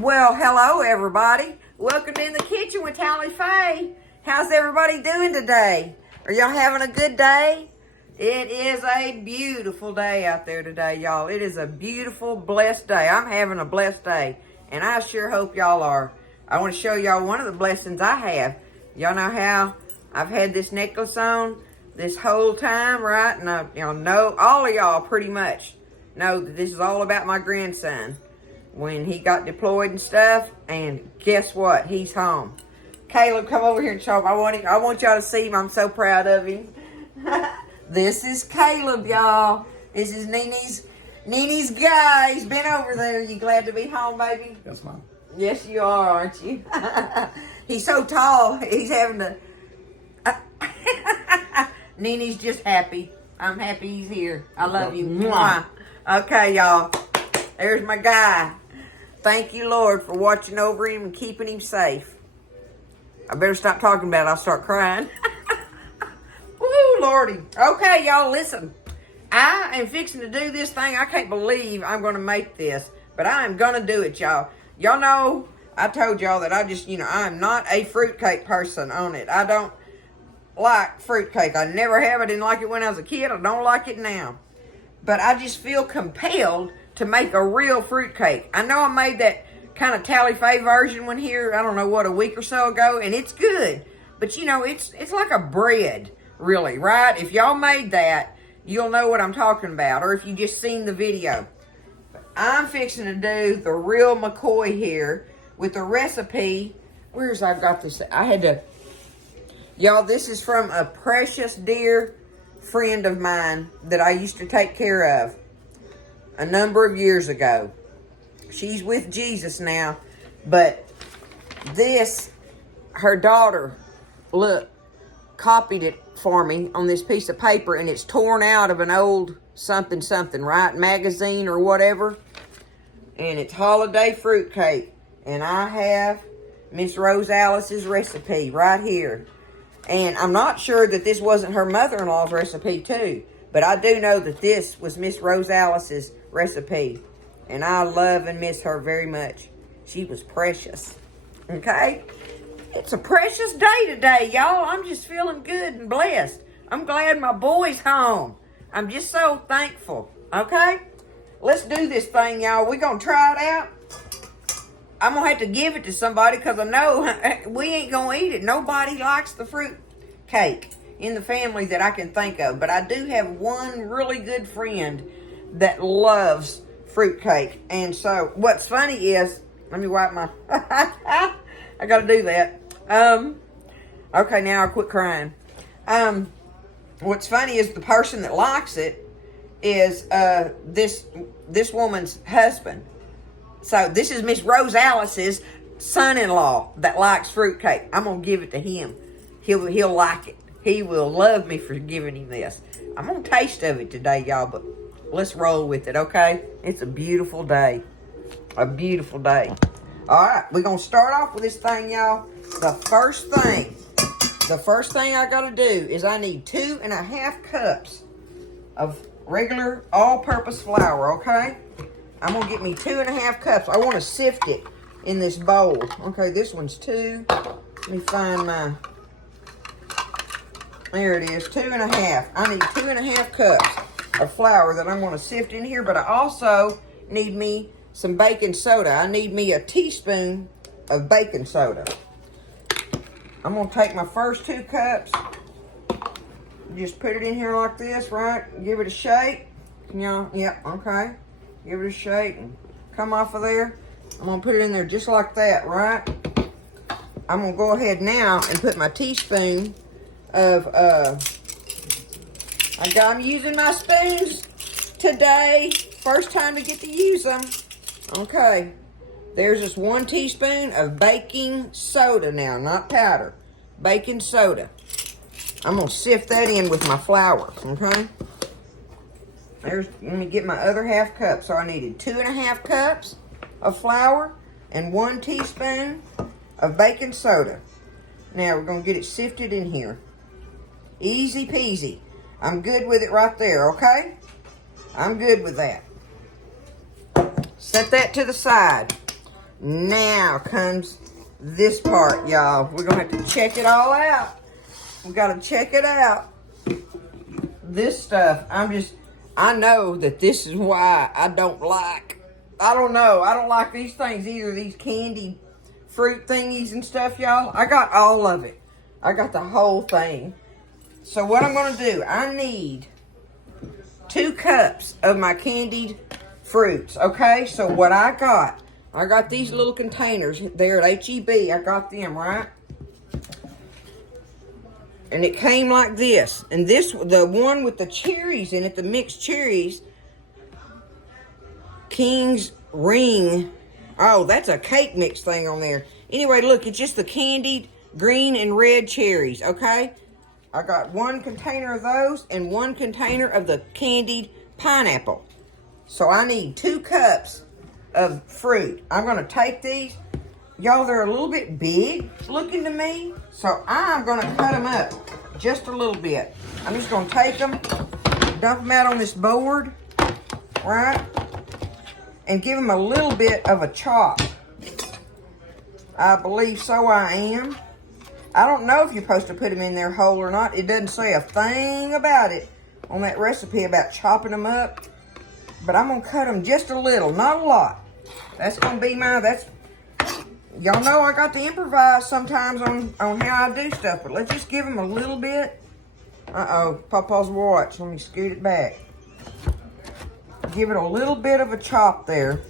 Well, hello everybody. Welcome to In the Kitchen with Tally Faye. How's everybody doing today? Are y'all having a good day? It is a beautiful day out there today, y'all. It is a beautiful, blessed day. I'm having a blessed day, and I sure hope y'all are. I want to show y'all one of the blessings I have. Y'all know how I've had this necklace on this whole time, right? And y'all know, all of y'all pretty much know that this is all about my grandson. When he got deployed and stuff, and guess what? He's home. Caleb, come over here and show him. I want y'all to see him. I'm so proud of him. This is Caleb, y'all. This is Nini's guy. He's been over there. You glad to be home, baby? Yes, Mom. Yes, you are, aren't you? He's so tall. He's having to... Nini's just happy. I'm happy he's here. I love you. Mwah. Okay, y'all. There's my guy. Thank you, Lord, for watching over him and keeping him safe. I better stop talking about it. I'll start crying. Woo, Lordy. Okay, y'all, listen. I am fixing to do this thing. I can't believe I'm going to make this, but I am going to do it, y'all. Y'all know, I told y'all that I'm not a fruitcake person on it. I don't like fruitcake. I never have. I didn't like it when I was a kid. I don't like it now. But I just feel compelled to make a real fruitcake. I know I made that kind of Tally Faye version one here, I don't know what, a week or so ago, and it's good. But it's like a bread, really, right? If y'all made that, you'll know what I'm talking about, or if you just seen the video. But I'm fixing to do the real McCoy here with the recipe. I've got this? Y'all, this is from a precious dear friend of mine that I used to take care of a number of years ago. She's with Jesus now, but her daughter, look, copied it for me on this piece of paper, and it's torn out of an old something, right, magazine or whatever, and it's holiday fruitcake, and I have Miss Rose Alice's recipe right here, and I'm not sure that this wasn't her mother-in-law's recipe too, but I do know that this was Miss Rose Alice's recipe. And I love and miss her very much. She was precious. Okay? It's a precious day today, y'all. I'm just feeling good and blessed. I'm glad my boy's home. I'm just so thankful. Okay? Let's do this thing, y'all. We're going to try it out. I'm going to have to give it to somebody because I know we ain't going to eat it. Nobody likes the fruit cake in the family that I can think of. But I do have one really good friend that loves fruitcake. And so what's funny is, let me wipe my I gotta do that. Okay, now I'll quit crying. What's funny is the person that likes it is this woman's husband. So this is Miss Rose Alice's son-in-law that likes fruitcake. I'm gonna give it to him. He'll like it. He will love me for giving him this. I'm gonna taste of it today, y'all, but let's roll with it, okay? It's a beautiful day. A beautiful day. All right, we're going to start off with this thing, y'all. The first thing I got to do is I need 2.5 cups of regular all-purpose flour, okay? I'm going to get me 2.5 cups. I want to sift it in this bowl. Okay, this one's 2. Let me find my... There it is, 2.5. I need 2.5 cups of flour that I'm going to sift in here, but I also need me some baking soda. I need me a teaspoon of baking soda. I'm going to take my first 2 cups, just put it in here like this, right? Give it a shake. Yep, okay. Give it a shake and come off of there. I'm going to put it in there just like that, right? I'm going to go ahead now and put my teaspoon of, I'm using my spoons today. First time to get to use them. Okay. There's just 1 teaspoon of baking soda now, not powder. Baking soda. I'm going to sift that in with my flour, okay? Let me get my other half cup. So I needed 2.5 cups of flour and 1 teaspoon of baking soda. Now we're going to get it sifted in here. Easy peasy. I'm good with it right there, okay? I'm good with that. Set that to the side. Now comes this part, y'all. We're gonna have to check it all out. We gotta check it out. This stuff, I know that this is why I don't like these things either, these candy fruit thingies and stuff, y'all. I got all of it. I got the whole thing. So what I'm going to do, I need 2 cups of my candied fruits, okay? So what I got these little containers there at H-E-B. I got them, right? And it came like this. And this, the one with the cherries in it, the mixed cherries, King's Ring. Oh, that's a cake mix thing on there. Anyway, look, it's just the candied green and red cherries, okay? I got 1 container of those and 1 container of the candied pineapple. So I need 2 cups of fruit. I'm going to take these. Y'all, they're a little bit big looking to me. So I'm going to cut them up just a little bit. I'm just going to take them, dump them out on this board, right? And give them a little bit of a chop. I believe so I am. I don't know if you're supposed to put them in there whole or not. It doesn't say a thing about it on that recipe about chopping them up. But I'm going to cut them just a little, not a lot. That's going to be y'all know I got to improvise sometimes on how I do stuff. But let's just give them a little bit. Uh-oh, Papa's watch. Let me scoot it back. Give it a little bit of a chop there.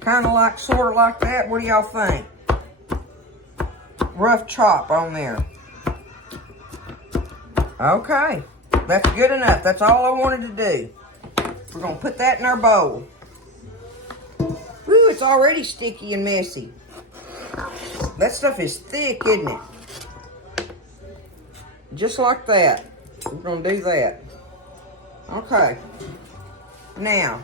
Kind of like, sort of like that. What do y'all think? Rough chop on there. Okay. That's good enough. That's all I wanted to do. We're going to put that in our bowl. Woo, it's already sticky and messy. That stuff is thick, isn't it? Just like that. We're going to do that. Okay. Now,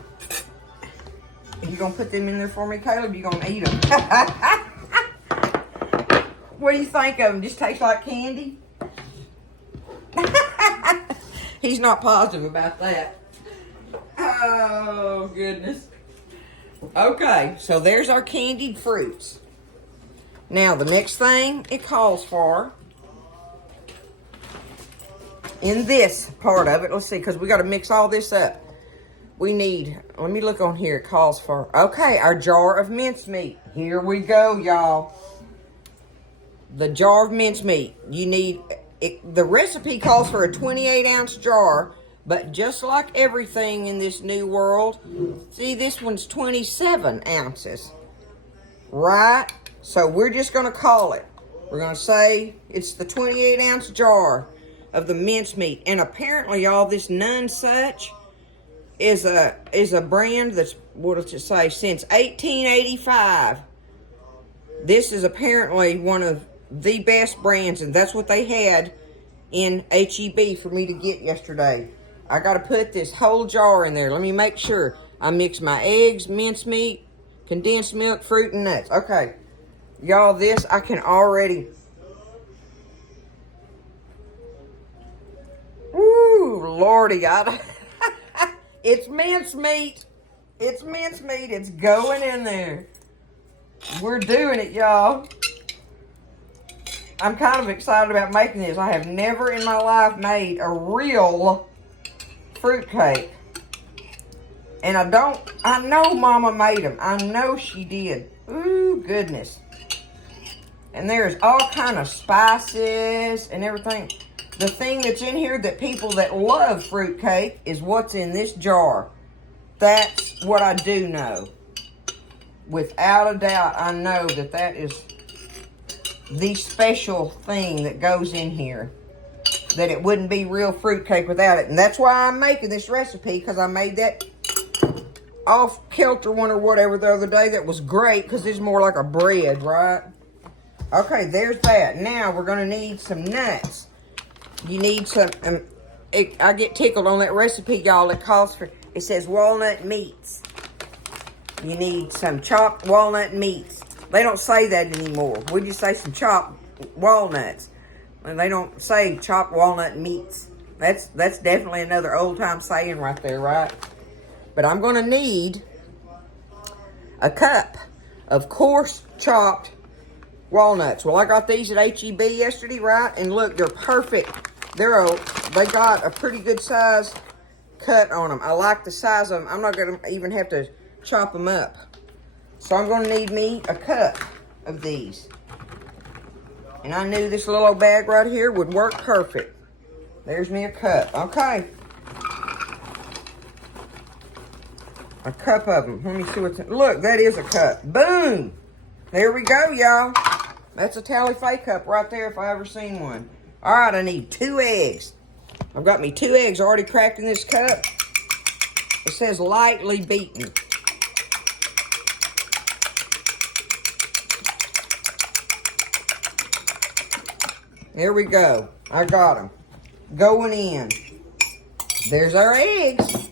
you going to put them in there for me, Caleb? You going to eat them? What do you think of them? Just taste like candy? He's not positive about that. Oh, goodness. Okay, so there's our candied fruits. Now, the next thing it calls for, in this part of it, let's see, because we got to mix all this up. We need, let me look on here, it calls for, okay, our jar of mincemeat. Here we go, y'all. The jar of mincemeat. You need, the recipe calls for a 28-ounce jar, but just like everything in this new world, see, this one's 27 ounces, right? So we're just going to call it. We're going to say it's the 28-ounce jar of the mincemeat. And apparently, y'all, this None Such is a brand that's, what does it say, since 1885. This is apparently one of the best brands, and that's what they had in H-E-B for me to get yesterday. I got to put this whole jar in there. Let me make sure I mix my eggs, mincemeat, condensed milk, fruit, and nuts. Okay. Y'all, this I can already... Woo, Lordy, it's mincemeat. It's mincemeat. It's going in there. We're doing it, y'all. I'm kind of excited about making this. I have never in my life made a real fruit cake. And I know Mama made them. I know she did. Ooh, goodness. And there's all kind of spices and everything. The thing that's in here that people that love fruit cake is what's in this jar. That's what I do know. Without a doubt, I know that that is the special thing that goes in here. That it wouldn't be real fruit cake without it. And that's why I'm making this recipe, because I made that off-kilter one or whatever the other day. That was great, because it's more like a bread, right? Okay, there's that. Now we're going to need some nuts. You need some, I get tickled on that recipe, y'all. It says walnut meats. You need some chopped walnut meats. They don't say that anymore. We just say some chopped walnuts. And they don't say chopped walnut meats. That's definitely another old-time saying right there, right? But I'm going to need a cup of coarse chopped walnuts. Well, I got these at HEB yesterday, right? And look, they're perfect. They got a pretty good size cut on them. I like the size of them. I'm not going to even have to chop them up. So I'm going to need me a cup of these. And I knew this little old bag right here would work perfect. There's me a cup. Okay. A cup of them. Let me see what's in. Look, that is a cup. Boom. There we go, y'all. That's a Tally-Fay cup right there if I ever seen one. All right, I need 2 eggs. I've got me 2 eggs already cracked in this cup. It says lightly beaten. There we go. I got them. Going in. There's our eggs.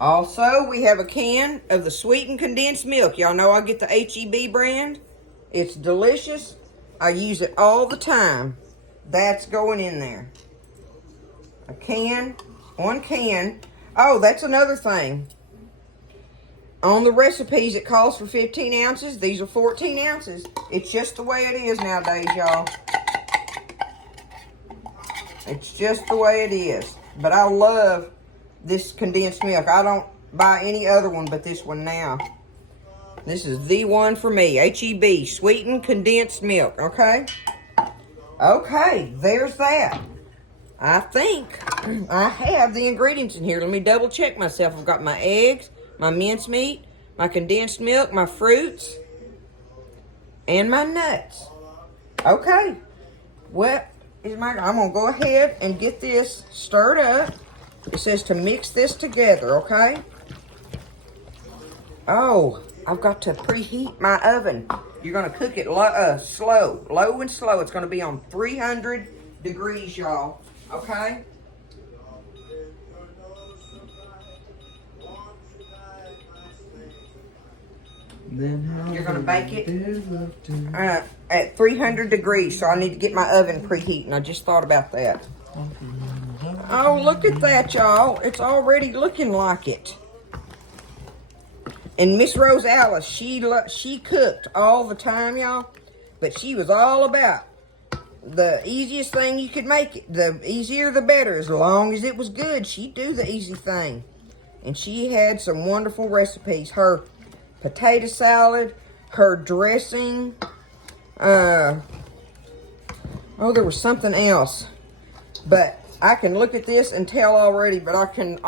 Also, we have a can of the sweetened condensed milk. Y'all know I get the HEB brand. It's delicious. I use it all the time. That's going in there. A can. 1 can. Oh, that's another thing. On the recipes, it calls for 15 ounces. These are 14 ounces. It's just the way it is nowadays, y'all. It's just the way it is. But I love this condensed milk. I don't buy any other one but this one now. This is the one for me. HEB, sweetened condensed milk, okay? Okay, there's that. I think I have the ingredients in here. Let me double check myself. I've got my eggs, my mincemeat, my condensed milk, my fruits, and my nuts. Okay. I'm going to go ahead and get this stirred up. It says to mix this together, okay? Oh, I've got to preheat my oven. You're going to cook it slow, low and slow. It's going to be on 300 degrees, y'all, okay? You're going to bake it at 300 degrees, so I need to get my oven preheating. I just thought about that. Oh, look at that, y'all. It's already looking like it. And Miss Rose Alice, she cooked all the time, y'all. But she was all about the easiest thing you could make it. The easier, the better. As long as it was good, she'd do the easy thing. And she had some wonderful recipes. Her potato salad, her dressing. Oh, there was something else. But I can look at this and tell already, but I can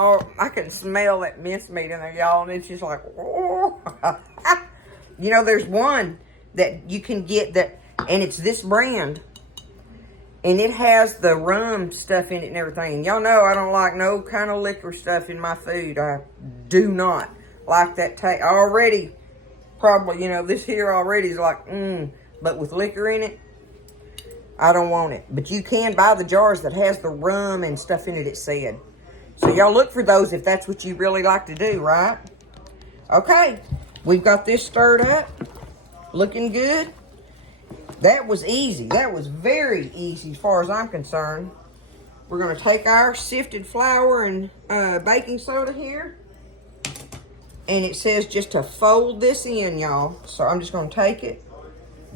smell that mincemeat in there, y'all, and it's just like, oh. You know, there's one that you can get that, and it's this brand, and it has the rum stuff in it and everything. And y'all know I don't like no kind of liquor stuff in my food. I do not like that taste. Already, probably, you know, this here already is like, but with liquor in it, I don't want it. But you can buy the jars that has the rum and stuff in it, it said. So y'all look for those if that's what you really like to do, right? Okay. We've got this stirred up. Looking good. That was easy. That was very easy as far as I'm concerned. We're going to take our sifted flour and baking soda here. And it says just to fold this in, y'all. So I'm just going to take it.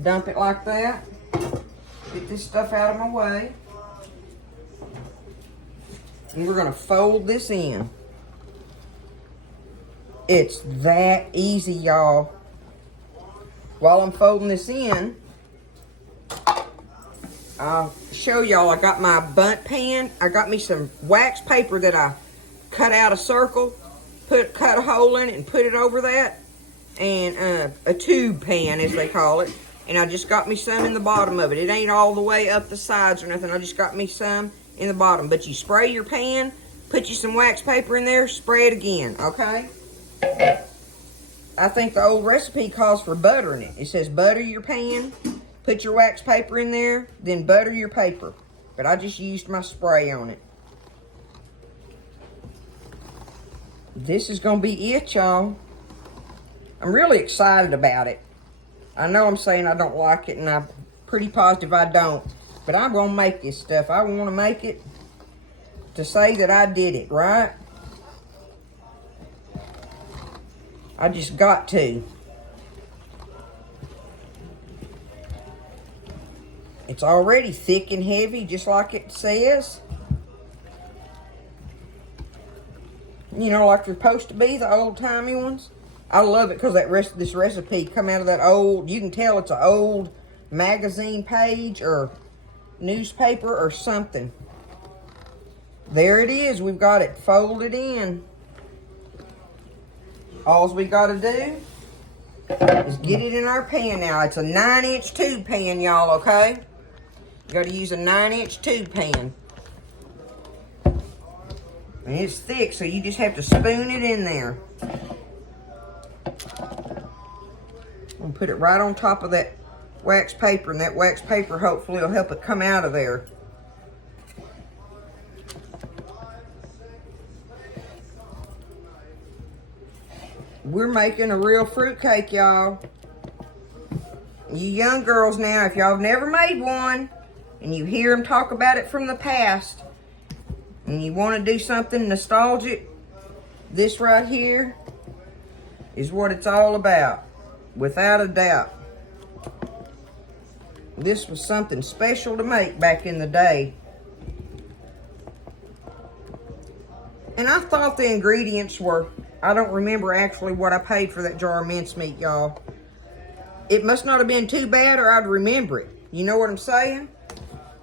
Dump it like that. Get this stuff out of my way. And we're going to fold this in. It's that easy, y'all. While I'm folding this in, I'll show y'all. I got my bundt pan. I got me some wax paper that I cut out a circle, cut a hole in it and put it over that. And a tube pan, as they call it. And I just got me some in the bottom of it. It ain't all the way up the sides or nothing. I just got me some in the bottom. But you spray your pan, put you some wax paper in there, spray it again, okay? I think the old recipe calls for buttering it. It says butter your pan, put your wax paper in there, then butter your paper. But I just used my spray on it. This is going to be it, y'all. I'm really excited about it. I know I'm saying I don't like it, and I'm pretty positive I don't. But I'm going to make this stuff. I want to make it to say that I did it, right? I just got to. It's already thick and heavy, just like it says. You know, like they're supposed to be, the old-timey ones. I love it because this recipe come out of that old, you can tell it's an old magazine page or newspaper or something. There it is. We've got it folded in. All we got to do is get it in our pan now. It's a 9-inch tube pan, y'all, okay? You got to use a 9-inch tube pan. And it's thick, so you just have to spoon it in there. I'm gonna put it right on top of that wax paper, and that wax paper hopefully will help it come out of there. We're making a real fruit cake, y'all. You young girls now, if y'all have never made one, and you hear them talk about it from the past, and you want to do something nostalgic, this right here is what it's all about, without a doubt. This was something special to make back in the day. And I thought the ingredients were, I don't remember actually what I paid for that jar of mincemeat, y'all. It must not have been too bad, or I'd remember it. You know what I'm saying?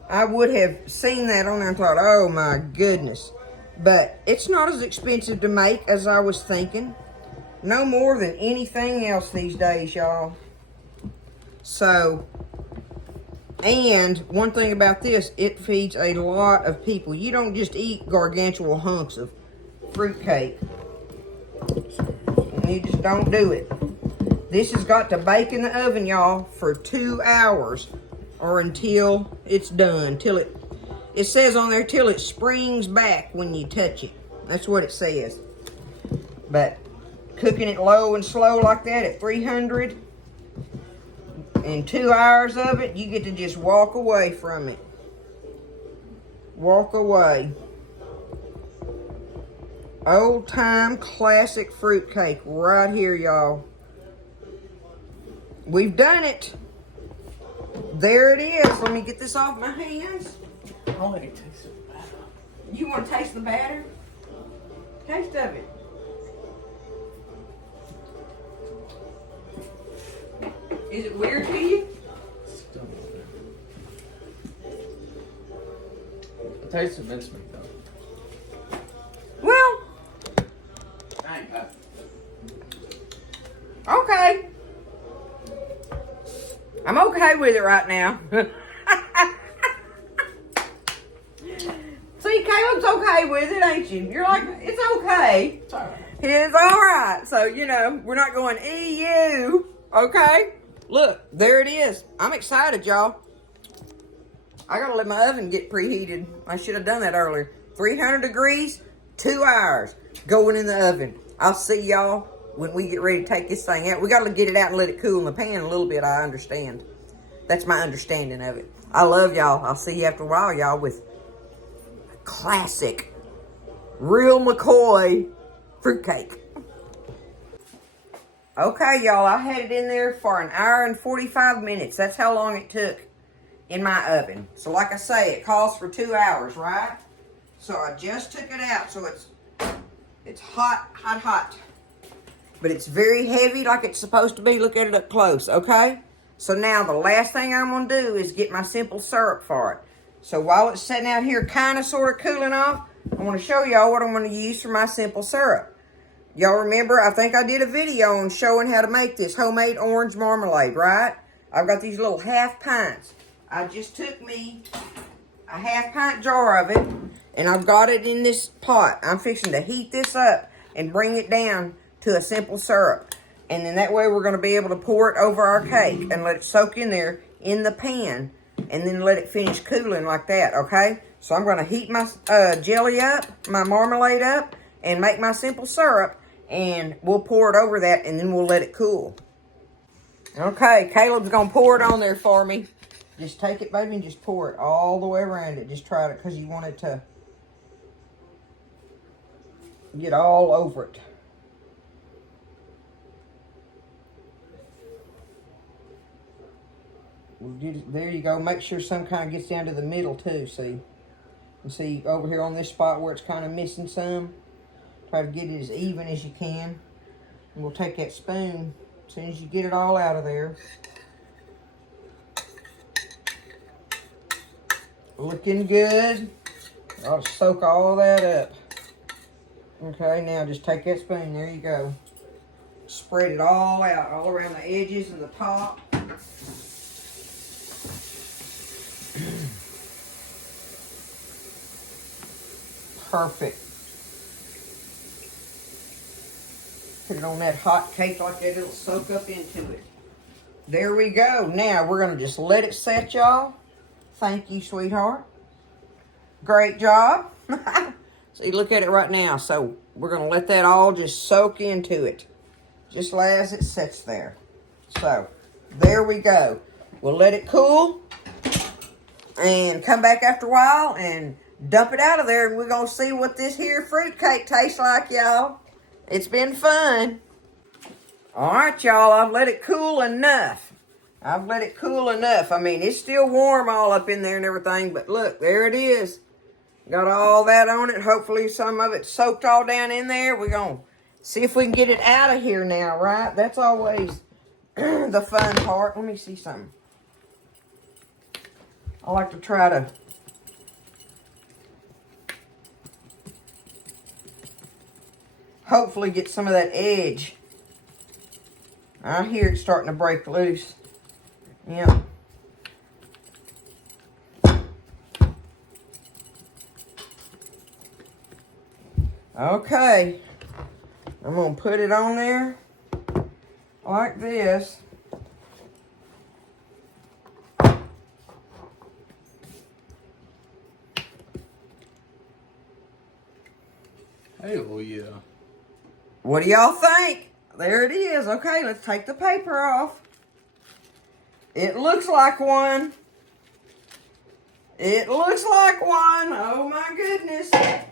I would have seen that on there and thought, oh my goodness. But it's not as expensive to make as I was thinking. No more than anything else these days, y'all. So, and one thing about this, it feeds a lot of people. You don't just eat gargantuan hunks of fruitcake. You just don't do it. This has got to bake in the oven, y'all, for 2 hours, or until it's done. Till it says on there, till it springs back when you touch it. That's what it says. But cooking it low and slow like that at 300, in 2 hours of it, you get to just walk away from it. Walk away. Old time classic fruitcake right here, y'all. We've done it. There it is. Let me get this off my hands. I want to taste the batter. You want to taste the batter? Taste of it. Is it weird to you? Still not there. I taste the mincemeat though. Well, I ain't got it. okay. I'm okay with it right now. See, Caleb's okay with it, ain't you? You're like, it's okay. It's all right. It's all right. So, you know, we're not going EU, okay? Look, there it is. I'm excited, y'all. I got to let my oven get preheated. I should have done that earlier. 300 degrees, 2 hours going in the oven. I'll see y'all when we get ready to take this thing out. We got to get it out and let it cool in the pan a little bit, I understand. That's my understanding of it. I love y'all. I'll see you after a while, y'all, with classic, real McCoy fruitcake. Okay, y'all, I had it in there for 1 hour and 45 minutes. That's how long it took in my oven. So like I say, it calls for 2 hours, right? So I just took it out, so it's hot, hot, hot. But it's very heavy like it's supposed to be. Look at it up close, okay? So now the last thing I'm going to do is get my simple syrup for it. So while it's sitting out here kind of sort of cooling off, I want to show y'all what I'm going to use for my simple syrup. Y'all remember, I think I did a video on showing how to make this homemade orange marmalade, right? I've got these little half pints. I just took me a half pint jar of it, and I've got it in this pot. I'm fixing to heat this up and bring it down to a simple syrup. And then that way we're going to be able to pour it over our cake and let it soak in there in the pan. And then let it finish cooling like that, okay? So I'm going to heat my jelly up, my marmalade up, and make my simple syrup. And we'll pour it over that, and then we'll let it cool. Okay, Caleb's going to pour it on there for me. Just take it, baby, and just pour it all the way around it. Just try it, because you want it to get all over it. We'll get it, there you go. Make sure some kind of gets down to the middle too, see? And see over here on this spot where it's kind of missing some. Try to get it as even as you can. And we'll take that spoon as soon as you get it all out of there. Looking good. I'll soak all that up. Okay, now just take that spoon. There you go. Spread it all out, all around the edges and the top. Perfect. Put it on that hot cake like that. It'll soak up into it. There we go. Now we're going to just let it set, y'all. Thank you, sweetheart. Great job. See, look at it right now. So we're going to let that all just soak into it. Just as it sits there. So, there we go. We'll let it cool. And come back after a while and dump it out of there. And we're going to see what this here fruitcake tastes like, y'all. It's been fun. Alright, y'all. I've let it cool enough. I mean, it's still warm all up in there and everything. But look, there it is. Got all that on it. Hopefully some of it soaked all down in there. We're going to see if we can get it out of here now, right? That's always the fun part. Let me see something. I like to try to hopefully get some of that edge. I hear it starting to break loose. Yeah. Okay. I'm going to put it on there like this. Hell yeah. What do y'all think? There it is. Okay, let's take the paper off. It looks like one. It looks like one. Oh my goodness. That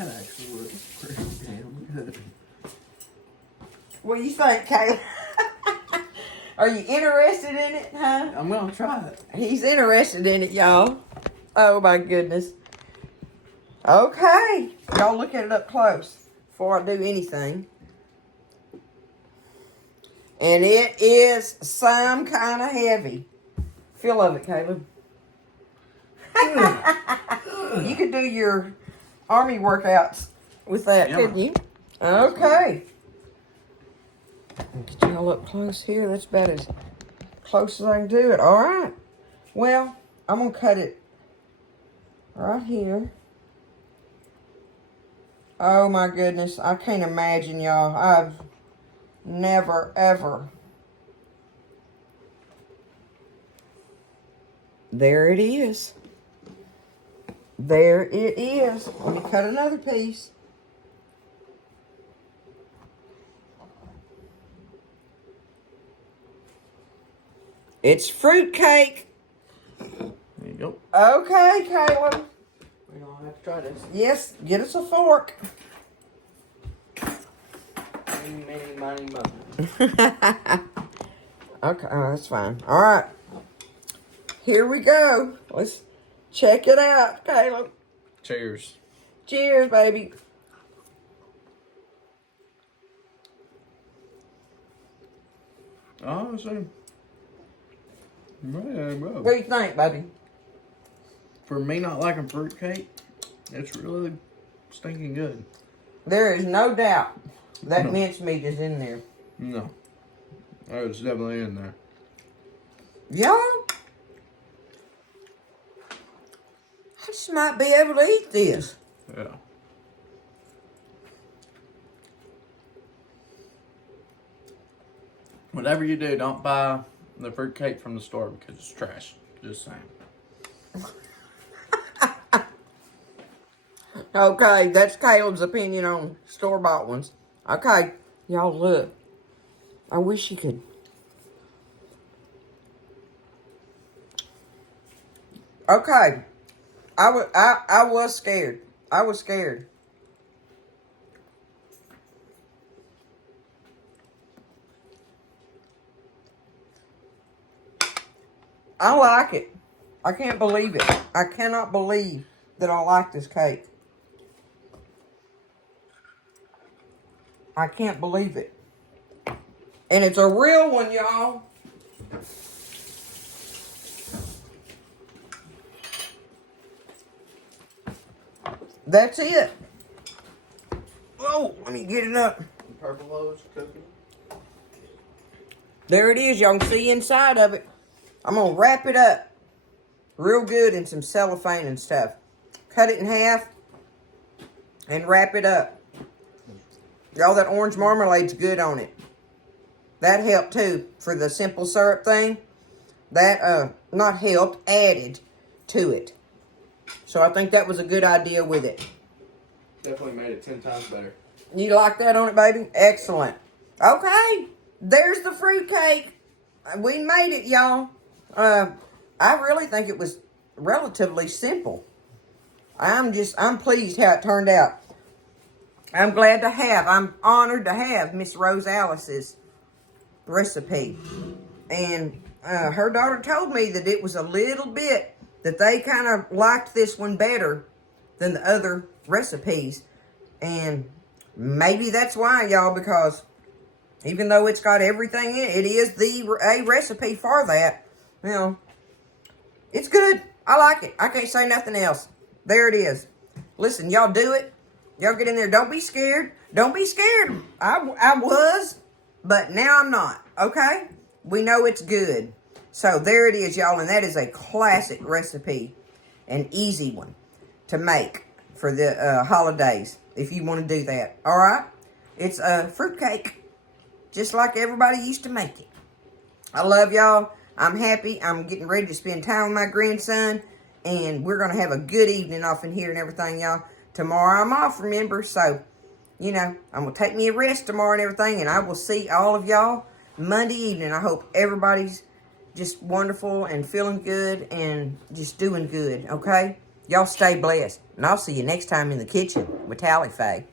actually looks pretty damn good. What do you think, Kayla? Are you interested in it, huh? I'm gonna try it. He's interested in it, y'all. Oh my goodness. Okay. Y'all look at it up close before I do anything. And it is some kind of heavy. Feel of it, Caleb. You could do your army workouts with that, Yeah. couldn't you? Okay. Get y'all up close here. That's about as close as I can do it. All right. Well, I'm going to cut it right here. Oh, my goodness. I can't imagine, y'all. I've never, ever. There it is. There it is. Let me cut another piece. It's fruitcake. There you go. Okay, Caleb. We're gonna have to try this. Yes, get us a fork. Many, money. Okay, oh, that's fine. All right. Here we go. Let's check it out, Caleb. Cheers. Cheers, baby. Oh, see. Man, bro. What do you think, baby? For me not liking fruitcake, it's really stinking good. There is no doubt that mincemeat is in there. No. Oh, it's definitely in there. Y'all, I just might be able to eat this. Yeah. Whatever you do, don't buy the fruitcake from the store because it's trash. Just saying. Okay, that's Caleb's opinion on store-bought ones. Okay, y'all look. I wish you could. Okay, I was scared. I was scared. I like it. I can't believe it. I cannot believe that I like this cake. I can't believe it. And it's a real one, y'all. That's it. Oh, let me get it up. Purple Lowe's cookie. There it is. Y'all can see inside of it. I'm going to wrap it up real good in some cellophane and stuff. Cut it in half and wrap it up. Y'all, that orange marmalade's good on it. That helped too for the simple syrup thing. That, not helped, added to it. So I think that was a good idea with it. Definitely made it 10 times better. You like that on it, baby? Excellent. Okay, there's the fruitcake. We made it, y'all. I really think it was relatively simple. I'm pleased how it turned out. I'm honored to have Miss Rose Alice's recipe. And her daughter told me that it was a little bit, that they kind of liked this one better than the other recipes. And maybe that's why, y'all, because even though it's got everything in it, it is a recipe for that. You know, it's good. I like it. I can't say nothing else. There it is. Listen, y'all do it. Y'all get in there. Don't be scared. Don't be scared. I was, but now I'm not. Okay? We know it's good. So there it is, y'all. And that is a classic recipe. An easy one to make for the holidays, if you want to do that. All right? It's a fruitcake, just like everybody used to make it. I love y'all. I'm happy. I'm getting ready to spend time with my grandson, and we're going to have a good evening off in here and everything, y'all. Tomorrow I'm off, remember? So, you know, I'm going to take me a rest tomorrow and everything, and I will see all of y'all Monday evening. I hope everybody's just wonderful and feeling good and just doing good, okay? Y'all stay blessed. And I'll see you next time in the kitchen with Tally Faye.